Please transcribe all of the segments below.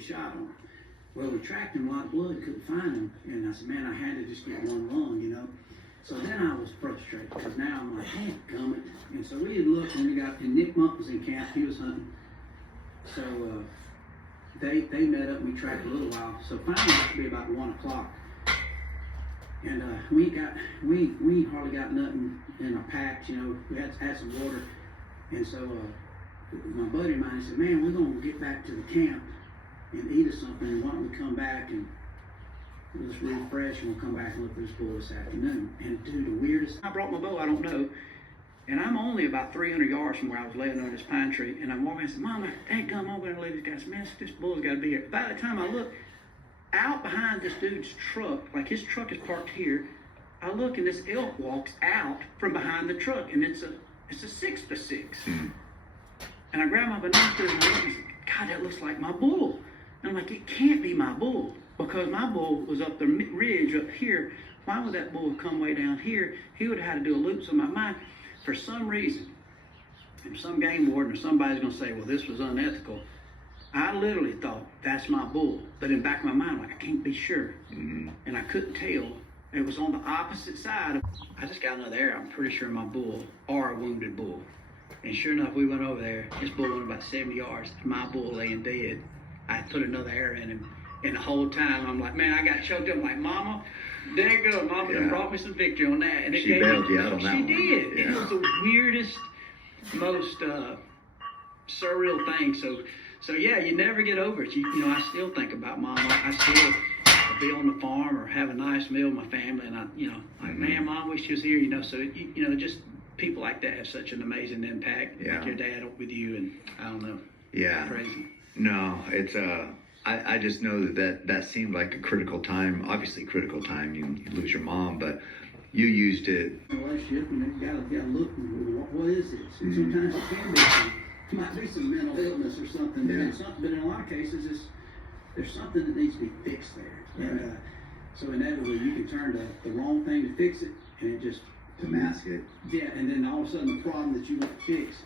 a shot on him. Well, we tracked him, a lot of blood, couldn't find him. And I said, man, I had to just get one lung, you know. So then I was frustrated because now I'm like, hey, gummit. And so we had looked and and Nick Monk was in camp, he was hunting. So they met up and we tracked a little while. So finally it would be about 1 o'clock. And we ain't hardly got nothing in our packs, you know. We had some water. And so my buddy of mine said, man, we're gonna get back to the camp and eat us something, and why don't we come back and we'll just refresh and we'll come back and look for this bull this afternoon. And dude, the weirdest, I brought my bow, I don't know, and I'm only about 300 yards from where I was laying under this pine tree, and I'm walking, I said, Mama, hey, come over and leave this guy. I said, man, this bull's gotta be here. By the time I look, out behind this dude's truck, like his truck is parked here, I look and this elk walks out from behind the truck, and it's a 6x6. Mm-hmm. And I grab my binoculars and I look and say, God, that looks like my bull. And I'm like, it can't be my bull, because my bull was up the ridge up here. Why would that bull have come way down here? He would have had to do a loop. So my mind, for some reason, if some game warden or somebody's gonna say, well, this was unethical, I literally thought, that's my bull. But in the back of my mind, I'm like, I can't be sure. Mm-hmm. And I couldn't tell. It was on the opposite side. I just got another arrow. I'm pretty sure my bull, or a wounded bull. And sure enough, we went over there. His bull went about 70 yards. My bull laying dead. I put another arrow in him. And the whole time, I'm like, man, I got choked up. I'm like, Mama, there you go. Mama done brought me some victory on that. And she bailed you out on that one. She did. Yeah. It was the weirdest, most surreal thing. So yeah, you never get over it. You know, I still think about Mama. I still be on the farm or have a nice meal with my family, and I, you know, like, man, Mom, wish she was here. You know, so you know, just people like that have such an amazing impact. Like your dad with you, and I don't know. Yeah. It's crazy. No, it's I just know that seemed like a critical time. Obviously, critical time. You lose your mom, but you used it. Relationship, and you gotta look. What is it? Sometimes it can be. It might be some mental illness or something. But in a lot of cases, there's something that needs to be fixed there. Right. And so inevitably, you can turn to the wrong thing to fix it, and it just to mask it. Yeah, and then all of a sudden, the problem that you want to fix.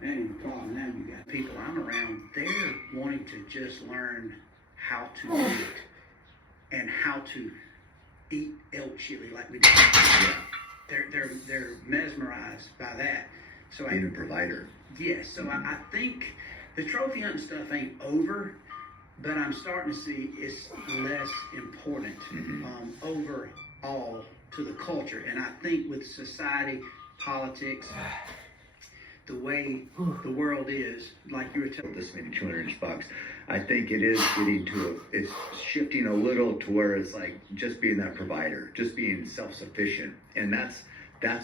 That ain't the problem. Now you got people I'm around, they're wanting to just learn how to do it and how to eat elk chili like we do. Yeah. They're mesmerized by that. So being a provider. Yes, so I think the trophy hunting stuff ain't over, but I'm starting to see it's less important overall to the culture. And I think with society, politics, the way the world is, like you were telling this maybe 200-inch bucks, I think it is getting to it's shifting a little to where it's like just being that provider, just being self-sufficient, and that's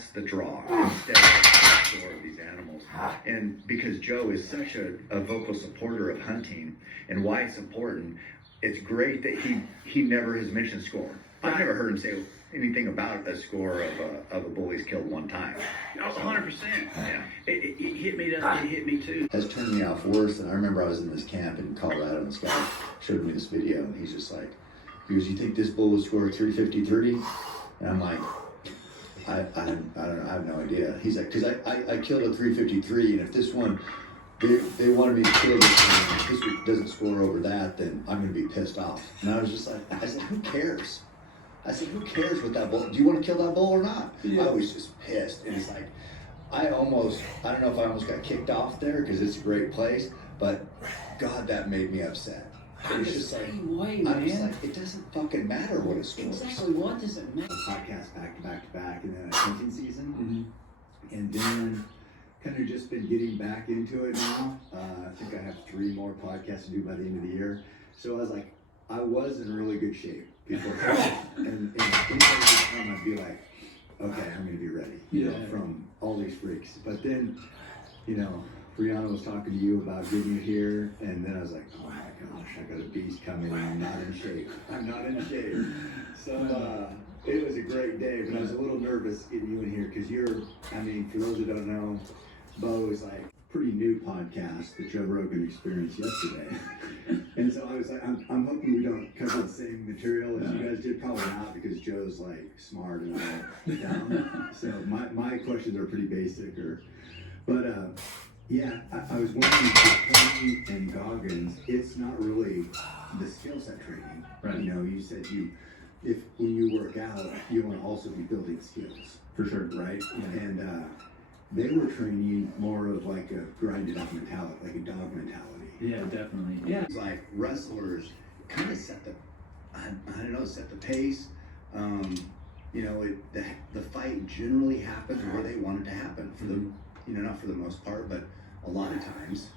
the draw instead of the store of these animals. And because Joe is such a vocal supporter of hunting and why it's important, it's great that he never has mentioned score. I've never heard him say anything about a score of a bull he's killed one time. Oh, 100%. Yeah. It hit me. It hit me too. Has turned me off worse. And I remember I was in this camp in Colorado, and this guy showed me this video, and he's just like, he goes, "You think this bull would score 350-30?" And I'm like, I don't know. I have no idea. He's like, because I killed a 353, and if this one, they wanted me to kill this one, if this one doesn't score over that, then I'm going to be pissed off. And I was just like, I said, who cares? I said, who cares what that bull, do you want to kill that bull or not? Yeah. I was just pissed. And it's like, I don't know if I almost got kicked off there because it's a great place, but God, that made me upset. It was just like, way, I was like, it doesn't fucking matter what it scores. Exactly, what does it matter? Podcast back to back to back, and then a hunting season, and then kind of just been getting back into it now. I think I have 3 more podcasts to do by the end of the year. So I was like, I was in really good shape before and in time I'd be like, okay, I'm gonna be ready, you know, from all these freaks. But then, you know, Brianna was talking to you about getting you here, and then I was like, oh my gosh, I got a beast coming, and I'm not in shape. So it was a great day, but I was a little nervous getting you in here because I mean, for those who don't know, Bo is like pretty new podcast, the Joe Rogan Experience yesterday. And so I was like, I'm hoping we don't cover the same material as you guys did. Probably not, because Joe's like smart and all down. So my questions are pretty basic, but Yeah, I was wondering for Tony and Goggins, it's not really the skill set training. Right. You know, you said if when you work out, you want to also be building skills. For sure. Right? Yeah. And they were training more of like a grinded up mentality, like a dog mentality. Yeah, definitely. Yeah. It's like wrestlers kind of set the, I don't know, set the pace. You know, the fight generally happens where they want it to happen for the, you know, not for the most part, but a lot of times.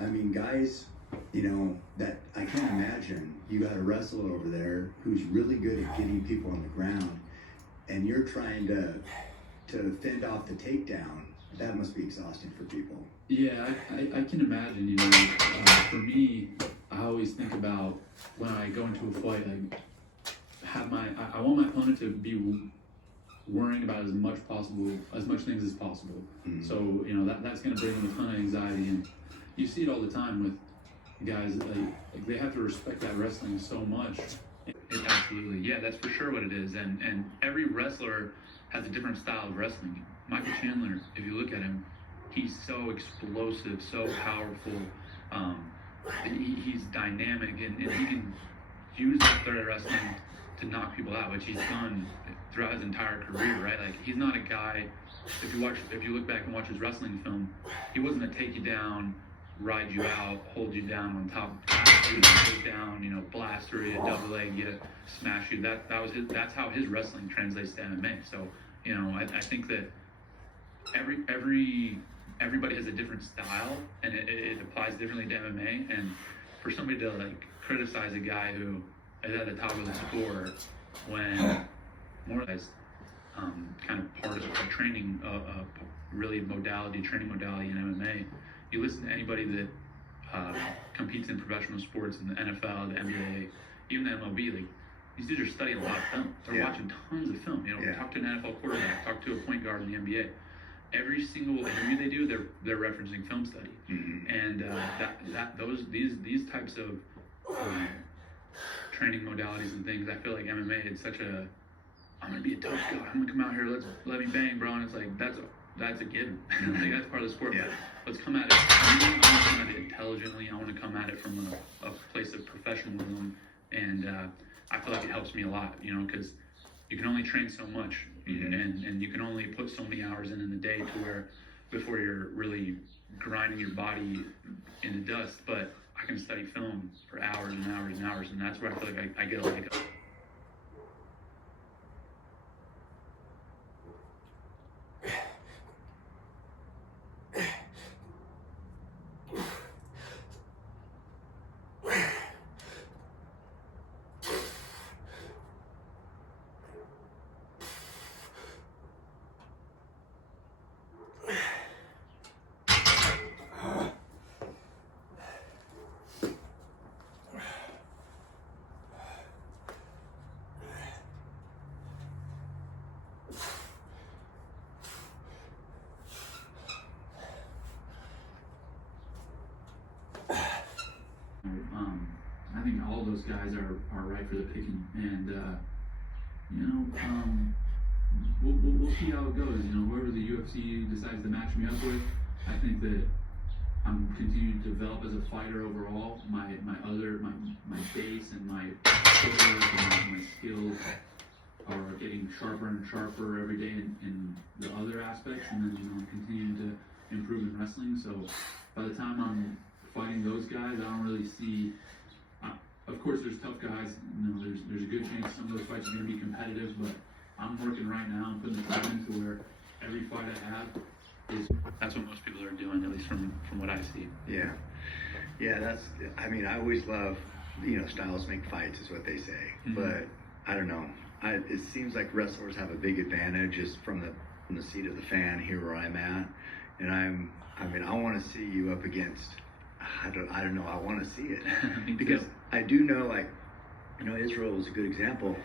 I mean, guys, you know, that I can't imagine you got a wrestler over there who's really good at getting people on the ground, and you're trying to fend off the takedown. That must be exhausting for people. Yeah, I can imagine, you know, for me, I always think about when I go into a fight, I want my opponent to be worrying about as much things as possible. Mm-hmm. So, you know, that's going to bring them a ton of anxiety, and you see it all the time with guys, like they have to respect that wrestling so much. Absolutely, yeah, that's for sure what it is, and every wrestler has a different style of wrestling. Michael Chandler, if you look at him, he's so explosive, so powerful. He's dynamic, and he can use that threat wrestling to knock people out, which he's done throughout his entire career, right? Like, he's not a guy, if you look back and watch his wrestling film, he wasn't a take you down, ride you out, hold you down on top, take down, you know, blaster you, double leg you, smash you. That's how his wrestling translates to MMA. So, you know, I think that everybody has a different style, and it applies differently to MMA. And for somebody to like criticize a guy who is at the top of the score when more or less kind of part of training, really training modality in MMA. You listen to anybody that competes in professional sports in the NFL, the NBA, even the MLB, like, these dudes are studying a lot of film. They're watching tons of film. You know, talk to an NFL quarterback, talk to a point guard in the NBA. Every single interview they do, they're referencing film study. Mm-hmm. And these types of training modalities and things, I feel like MMA is such a, I'm gonna be a tough guy. I'm gonna come out here, let me bang, bro. And it's like that's a given. Like, that's part of the sport. Yeah. Let's come at it. I want to come at it intelligently. I want to come at it from a place of professionalism, and I feel like it helps me a lot. You know, because you can only train so much, and you can only put so many hours in the day to where before you're really grinding your body in the dust. But I can study film for hours and hours and hours, and that's where I feel like I get a leg up. I think all those guys are right for the picking, and you know, we'll see how it goes. You know, whoever the UFC decides to match me up with, I think that I'm continuing to develop as a fighter overall. My base and my footwork and my skills are getting sharper and sharper every day in the other aspects, and then, you know, I'm continuing to improve in wrestling. So by the time I'm fighting those guys, I don't really see. Of course, there's tough guys. You know, there's a good chance some of those fights are going to be competitive, but I'm working right now and putting the time into where every fight I have is. That's what most people are doing, at least from what I see. Yeah, that's. I mean, I always love, you know, styles make fights is what they say, but I don't know. It seems like wrestlers have a big advantage just from the seat of the fan here where I'm at, and I want to see you up against. I don't know. I want to see it because I do know, like, you know, Israel was a good example.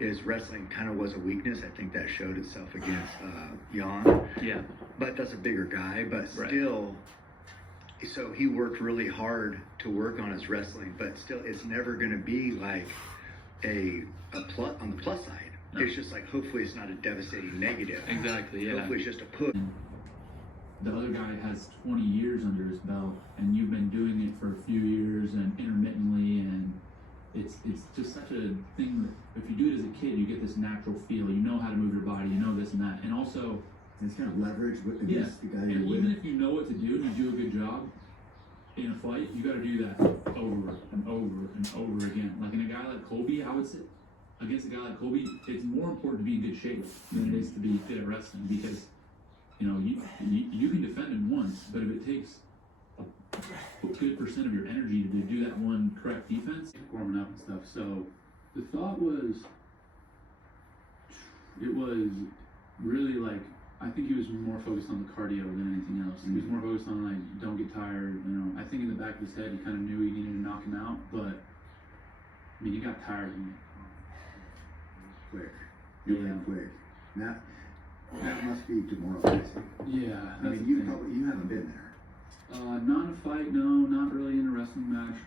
Is wrestling kind of was a weakness. I think that showed itself against Jan. Yeah. But that's a bigger guy. But still, so he worked really hard to work on his wrestling. But still, it's never going to be like a plus on the plus side. No. It's just like, hopefully it's not a devastating negative. Exactly. Yeah. Hopefully it's just a push. the other guy has 20 years under his belt, and you've been doing it for a few years and intermittently, and it's just such a thing that if you do it as a kid, you get this natural feel. You know how to move your body, you know this and that, and also It's kind of leverage with yeah, against the guy and you're even with. if you know what to do and you do a good job in a fight, you got to do that over and over and over again. Like in a guy like Colby, I would say against a guy like Colby, it's more important to be in good shape than it is to be good at wrestling, because you know you can defend him once, but if it takes a good percent of your energy to do that one correct defense, warming up and stuff. So the thought was, it was really like, I think he was more focused on the cardio than anything else. He was more focused on like, don't get tired. You know, I think in the back of his head, he kind of knew he needed to knock him out, but I mean, he got tired of him. Quick. Yeah. Really quick. That must be demoralizing. Yeah, I mean, you haven't been there. Not in a fight, no, not really in a wrestling match.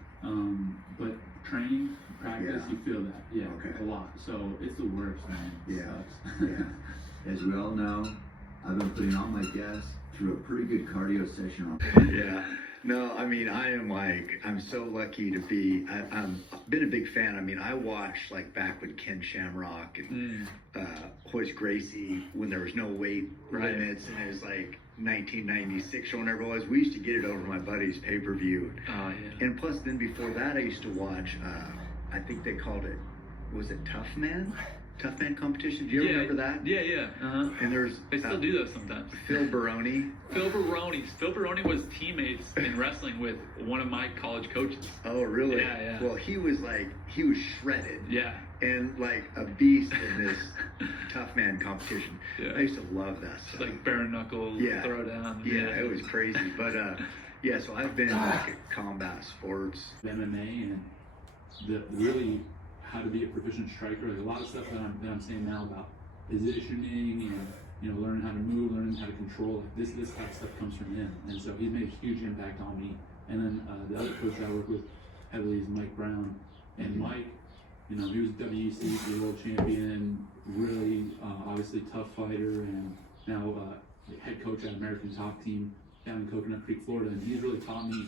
But training, practice, Yeah. you feel that, yeah, Okay. a lot. So it's the worst, man. It Yeah. sucks. Yeah. As we all know, I've been putting all my guests through a pretty good cardio session on. Yeah. No, I mean, I'm so lucky to be, I've been a big fan. I mean, I watched like back when Ken Shamrock and Hoist Gracie, when there was no weight limits, and it was like 1996 or whenever it was, we used to get it over my buddy's pay-per-view. Oh, yeah. And plus then before that, I used to watch, I think they called it, was it Tough Man competition? Do you remember that? Yeah, yeah. Uh-huh. And there's They still do those sometimes. Phil Baroni. Phil Baroni was teammates in wrestling with one of my college coaches. Oh, really? Yeah, yeah. Well, he was shredded. Yeah. And like a beast in this Tough Man competition. Yeah. I used to love that stuff. Like bare knuckle, Yeah. throw down. Yeah, it was crazy. But yeah, so I've been like at combat sports. MMA and the really how to be a proficient striker. Like a lot of stuff that I'm saying now about positioning and, you know, learning how to move, learning how to control. Like this type of stuff comes from him, and so he's made a huge impact on me. And then the other coach I work with heavily is Mike Brown, and Mike, you know, he was WEC world champion, really obviously tough fighter, and now head coach at American Top Team down in Coconut Creek, Florida. And he's really taught me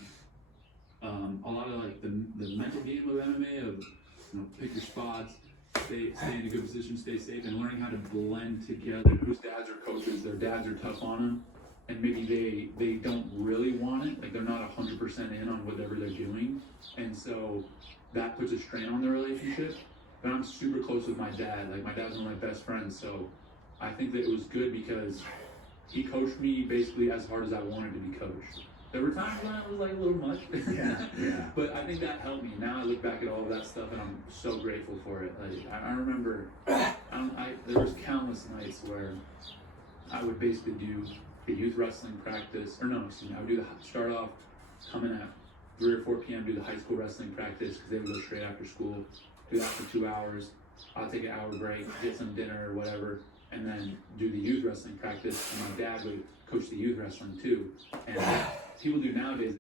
a lot of like the mental game of MMA, of, you know, pick your spots, stay in a good position, stay safe, and learning how to blend together. Whose dads are coaches, their dads are tough on them, and maybe they don't really want it, like they're not 100% in on whatever they're doing, and so that puts a strain on the relationship. But I'm super close with my dad. Like my dad's one of my best friends, so I think that it was good because he coached me basically as hard as I wanted to be coached. There were times when it was like a little much, Yeah. but I think that helped me. Now I look back at all of that stuff and I'm so grateful for it. Like I remember, there was countless nights where I would basically do the youth wrestling practice, or no, excuse me, I would start off coming at 3 or 4 p.m. do the high school wrestling practice because they would go straight after school. Do that for 2 hours. I'll take an hour break, get some dinner or whatever, and then do the youth wrestling practice. And my dad would coach the youth wrestling too. And people do nowadays.